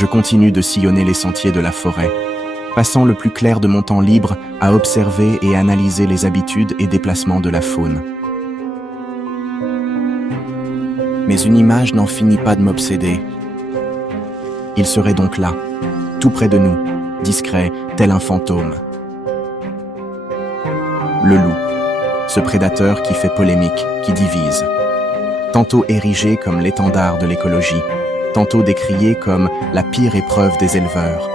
je continue de sillonner les sentiers de la forêt, passant le plus clair de mon temps libre à observer et analyser les habitudes et déplacements de la faune. Mais une image n'en finit pas de m'obséder. Il serait donc là, tout près de nous, discret, tel un fantôme. Le loup, ce prédateur qui fait polémique, qui divise. Tantôt érigé comme l'étendard de l'écologie, tantôt décrié comme la pire épreuve des éleveurs.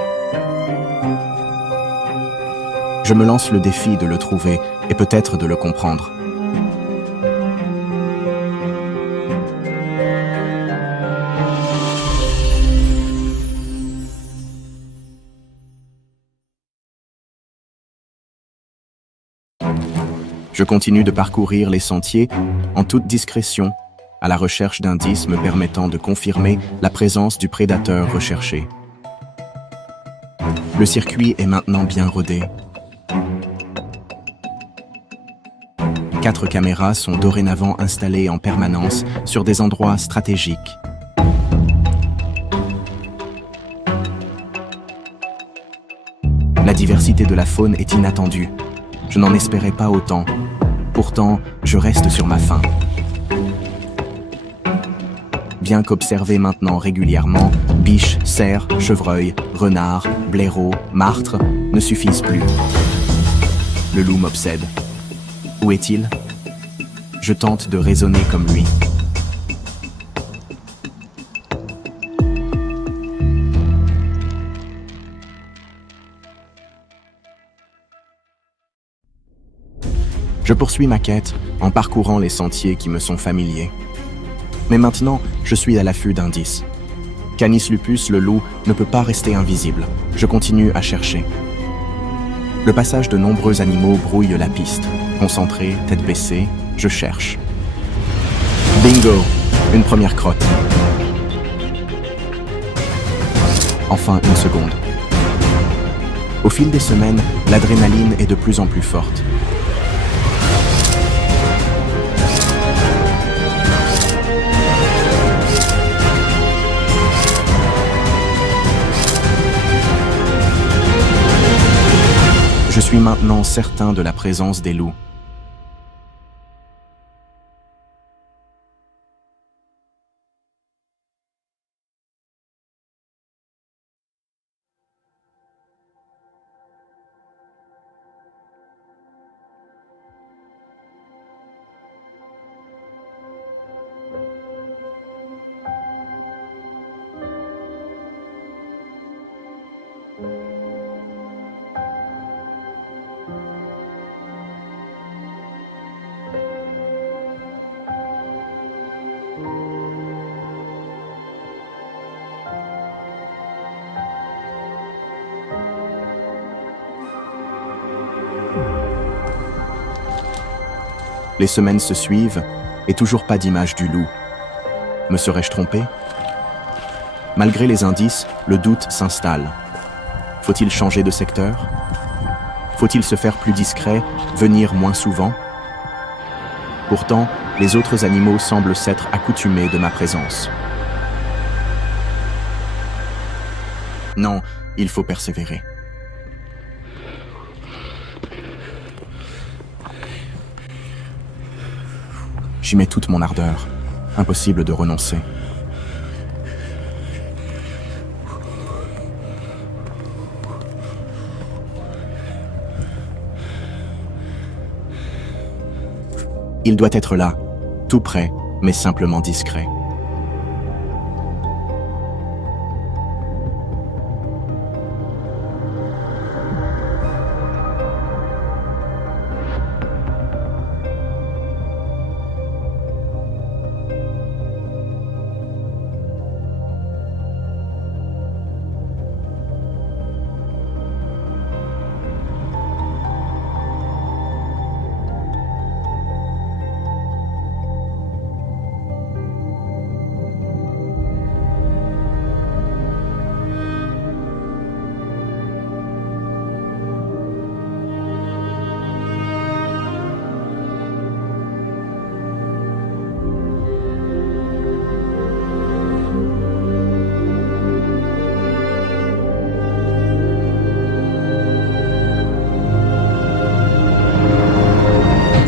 Je me lance le défi de le trouver et peut-être de le comprendre. Je continue de parcourir les sentiers en toute discrétion, à la recherche d'indices me permettant de confirmer la présence du prédateur recherché. Le circuit est maintenant bien rodé. 4 caméras sont dorénavant installées en permanence sur des endroits stratégiques. La diversité de la faune est inattendue. Je n'en espérais pas autant. Pourtant, je reste sur ma faim. Bien qu'observé maintenant régulièrement, biches, cerfs, chevreuils, renards, blaireaux, martres ne suffisent plus. Le loup m'obsède. Où est-il? Je tente de raisonner comme lui. Je poursuis ma quête en parcourant les sentiers qui me sont familiers. Mais maintenant, je suis à l'affût d'indices. Canis lupus, le loup, ne peut pas rester invisible. Je continue à chercher. Le passage de nombreux animaux brouille la piste. Concentré, tête baissée, je cherche. Bingo! Une première crotte. Enfin, une seconde. Au fil des semaines, l'adrénaline est de plus en plus forte. Je suis maintenant certain de la présence des loups. Les semaines se suivent et toujours pas d'image du loup. Me serais-je trompé? Malgré les indices, le doute s'installe. Faut-il changer de secteur? Faut-il se faire plus discret, venir moins souvent? Pourtant, les autres animaux semblent s'être accoutumés de ma présence. Non, il faut persévérer. J'y mets toute mon ardeur. Impossible de renoncer. Il doit être là, tout près, mais simplement discret.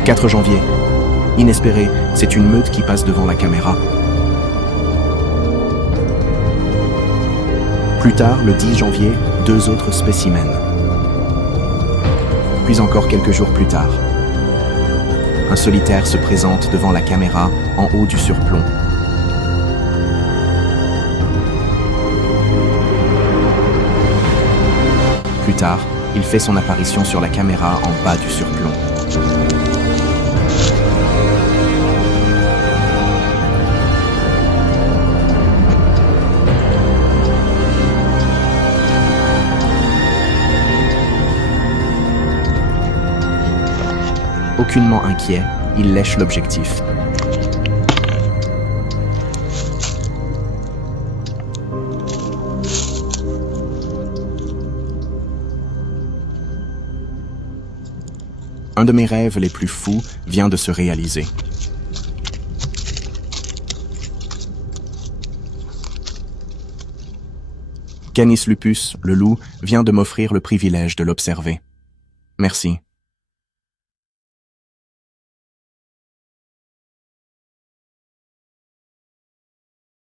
4 janvier. Inespéré, c'est une meute qui passe devant la caméra. Plus tard, le 10 janvier, 2 autres spécimens. Puis encore quelques jours plus tard, un solitaire se présente devant la caméra en haut du surplomb. Plus tard, il fait son apparition sur la caméra en bas du surplomb. Aucunement inquiet, il lèche l'objectif. Un de mes rêves les plus fous vient de se réaliser. Canis lupus, le loup, vient de m'offrir le privilège de l'observer. Merci.